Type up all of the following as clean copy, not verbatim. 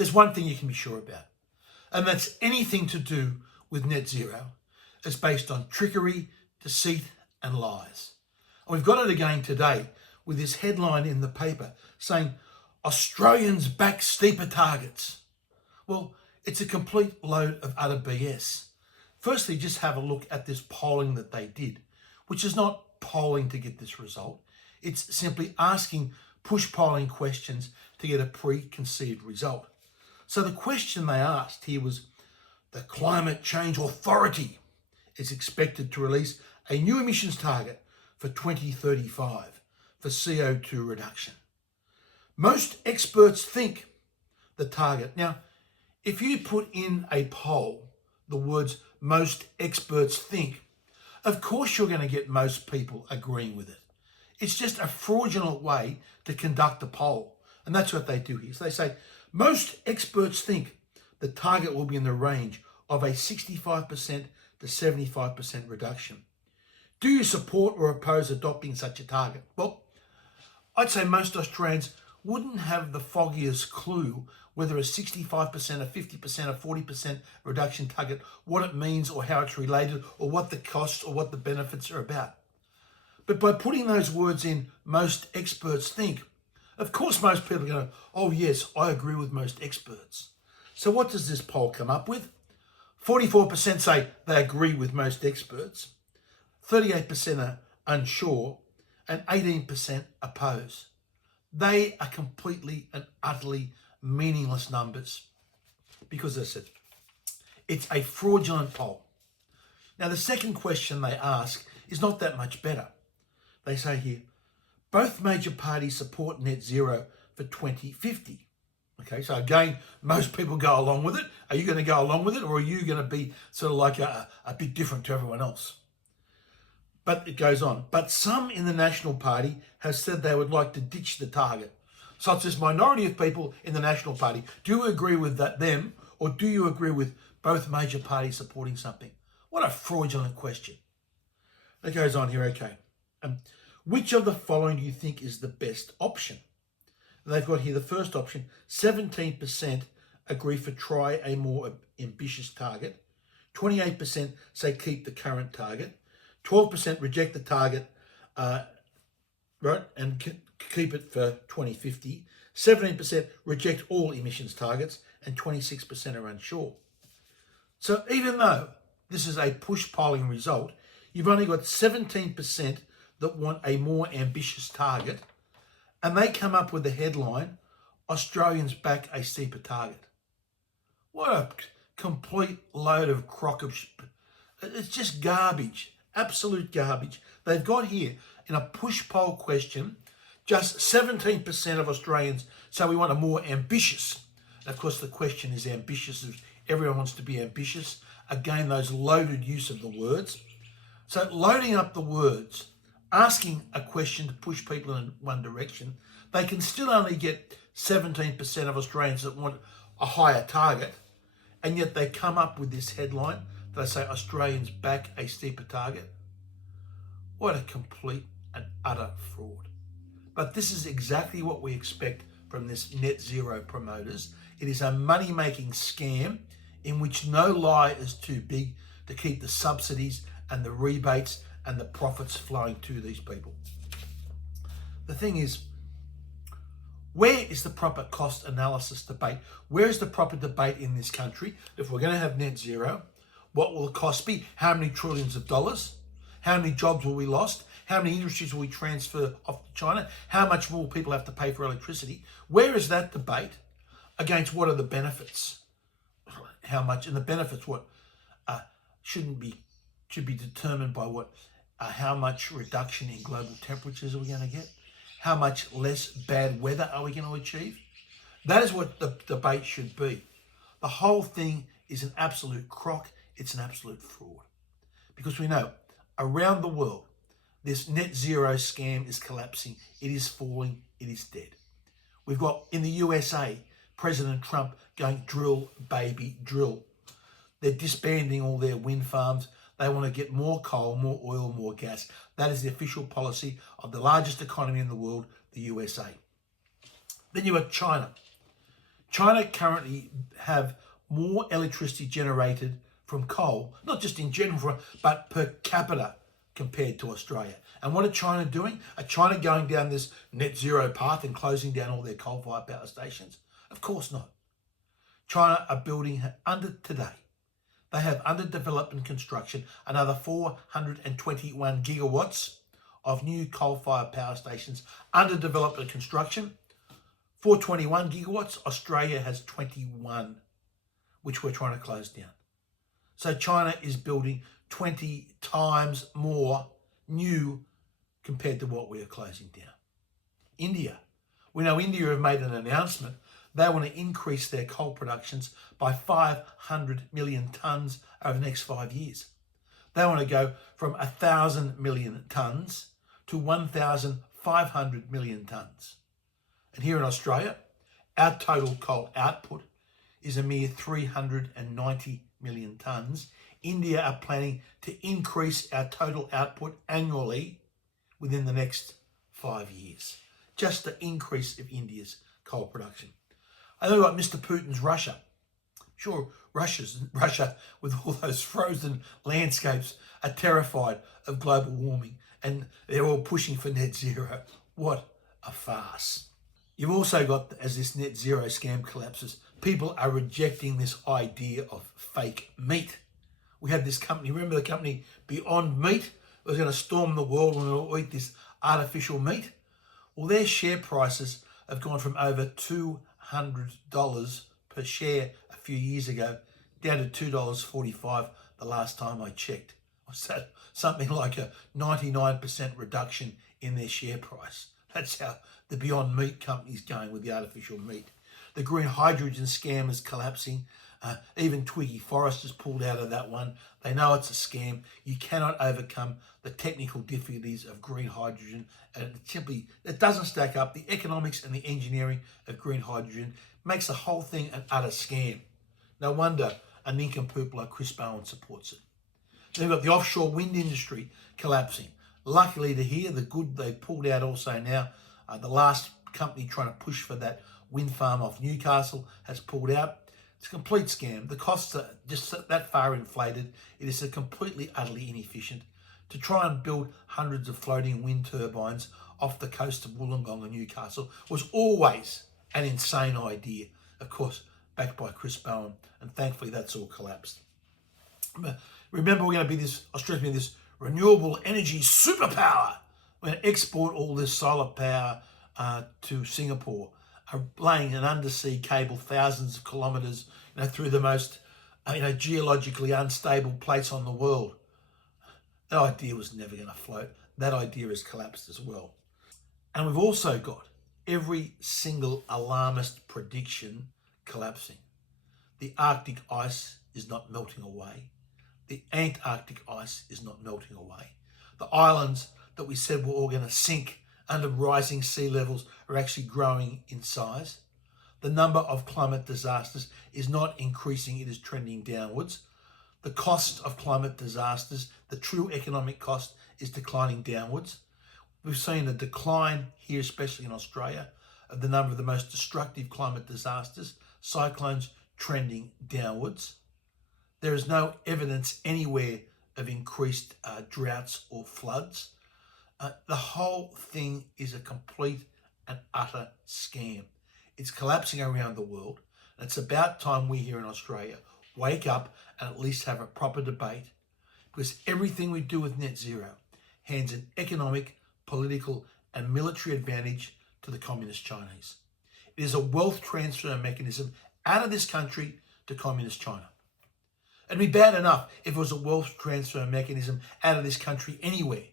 there's one thing you can be sure about, and that's anything to do with net zero is based on trickery, deceit, and lies. And we've got it again today with this headline in the paper saying Australians back steeper targets. Well, it's a complete load of utter BS. Firstly, just have a look at this polling that they did, which is not polling to get this result. It's simply asking push polling questions to get a preconceived result. So the question they asked here was, the Climate Change Authority is expected to release a new emissions target for 2035 for CO2 reduction. Most experts think the target. Now, if you put in a poll the words most experts think, of course you're going to get most people agreeing with it. It's just a fraudulent way to conduct a poll. And that's what they do here. So they say, most experts think the target will be in the range of a 65% to 75% reduction. Do you support or oppose adopting such a target? Well, I'd say most Australians wouldn't have the foggiest clue whether a 65%, a 50%, a 40% reduction target, what it means or how it's related or what the costs or what the benefits are about. But by putting those words in, most experts think, of course most people are going, oh yes, I agree with most experts. So what does this poll come up with? 44% say they agree with most experts, 38% are unsure, and 18% oppose. They are completely and utterly meaningless numbers because, as I said, it's a fraudulent poll. Now, the second question they ask is not that much better. They say here, both major parties support net zero for 2050. Okay, so again, most people go along with it. Are you going to go along with it, or are you going to be sort of like a bit different to everyone else? But it goes on. But some in the National Party have said they would like to ditch the target. So it's this minority of people in the National Party. Do you agree with them, or do you agree with both major parties supporting something? What a fraudulent question. It goes on here, okay. Which of the following do you think is the best option? They've got here the first option, 17% agree for try a more ambitious target. 28% say keep the current target. 12% reject the target, right, and keep it for 2050. 17% reject all emissions targets, and 26% are unsure. So even though this is a push polling result, you've only got 17% that want a more ambitious target, and they come up with the headline, Australians back a steeper target. What a complete load of crock of... It's just garbage, absolute garbage. They've got here, in a push poll question, just 17% of Australians say we want a more ambitious. Of course, the question is ambitious. Everyone wants to be ambitious. Again, those loaded use of the words. So loading up the words, asking a question to push people in one direction, they can still only get 17% of Australians that want a higher target, and yet they come up with this headline. They say Australians back a steeper target. What a complete and utter fraud. But this is exactly what we expect from this net zero promoters. It is a money-making scam in which no lie is too big to keep the subsidies and the rebates and the profits flowing to these people. The thing is, where is the proper cost analysis debate? Where is the proper debate in this country? If we're going to have net zero, what will the cost be? How many trillions of dollars? How many jobs will we lost? How many industries will we transfer off to China? How much will people have to pay for electricity? Where is that debate against what are the benefits? How much? And the benefits, what? Should be determined by what? How much reduction in global temperatures are we going to get? How much less bad weather are we going to achieve? That is what the debate should be. The whole thing is an absolute crock. It's an absolute fraud. Because we know around the world, this net zero scam is collapsing. It is falling. It is dead. We've got in the USA, President Trump going drill, baby, drill. They're disbanding all their wind farms. They want to get more coal, more oil, more gas. That is the official policy of the largest economy in the world, the USA. Then you have China. China currently have more electricity generated from coal, not just in general, but per capita compared to Australia. And what are China doing? Are China going down this net zero path and closing down all their coal-fired power stations? Of course not. China are building today. They have under development construction another 421 gigawatts of new coal-fired power stations under development construction. 421 gigawatts, Australia has 21, which we're trying to close down. So China is building 20 times more new compared to what we are closing down. India. We know India have made an announcement. They want to increase their coal productions by 500 million tonnes over the next 5 years. They want to go from 1,000 million tonnes to 1,500 million tonnes. And here in Australia, our total coal output is a mere 390 million tonnes. India are planning to increase our total output annually within the next 5 years. Just the increase of India's coal production. I know like Mr. Putin's Russia. Sure, Russia with all those frozen landscapes are terrified of global warming and they're all pushing for net zero. What a farce. You've also got, as this net zero scam collapses, people are rejecting this idea of fake meat. We had this company, remember the company Beyond Meat? It was going to storm the world and we'll eat this artificial meat. Well, their share prices have gone from over $200 per share a few years ago down to $2.45 the last time I checked. Was that something like a 99% reduction in their share price? That's how the Beyond Meat company's going with the artificial meat. The green hydrogen scam is collapsing. Even Twiggy Forrest has pulled out of that one. They know it's a scam. You cannot overcome the technical difficulties of green hydrogen. And it doesn't stack up. The economics and the engineering of green hydrogen makes the whole thing an utter scam. No wonder a nincompoop like Chris Bowen supports it. Then we've got the offshore wind industry collapsing. Luckily to hear, the good they pulled out also now. The last company trying to push for that wind farm off Newcastle has pulled out. It's a complete scam. The costs are just that far inflated. It is completely, utterly inefficient. To try and build hundreds of floating wind turbines off the coast of Wollongong and Newcastle was always an insane idea. Of course, backed by Chris Bowen, and thankfully that's all collapsed. Remember, we're going to be this renewable energy superpower. We're going to export all this solar power to Singapore, laying an undersea cable thousands of kilometres, through the most, geologically unstable place on the world. That idea was never going to float. That idea has collapsed as well. And we've also got every single alarmist prediction collapsing. The Arctic ice is not melting away. The Antarctic ice is not melting away. The islands that we said were all going to sink under rising sea levels are actually growing in size. The number of climate disasters is not increasing, it is trending downwards. The cost of climate disasters, the true economic cost, is declining downwards. We've seen a decline here, especially in Australia, of the number of the most destructive climate disasters, cyclones trending downwards. There is no evidence anywhere of increased droughts or floods. The whole thing is a complete and utter scam. It's collapsing around the world. And it's about time we here in Australia wake up and at least have a proper debate, because everything we do with net zero hands an economic, political and military advantage to the communist Chinese. It is a wealth transfer mechanism out of this country to communist China. It'd be bad enough if it was a wealth transfer mechanism out of this country anywhere.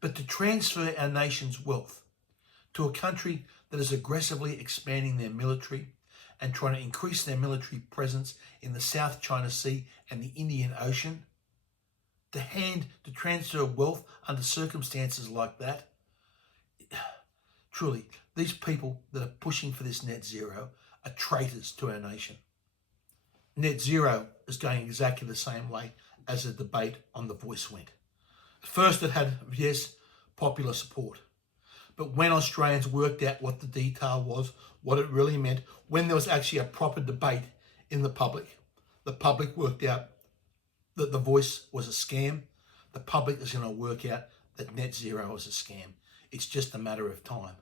But to transfer our nation's wealth to a country that is aggressively expanding their military and trying to increase their military presence in the South China Sea and the Indian Ocean, to transfer wealth under circumstances like that, truly, these people that are pushing for this net zero are traitors to our nation. Net zero is going exactly the same way as the debate on The Voice went. At first it had, yes, popular support. But when Australians worked out what the detail was, what it really meant, when there was actually a proper debate in the public. The public worked out that the voice was a scam. The public is going to work out that net zero is a scam. It's just a matter of time.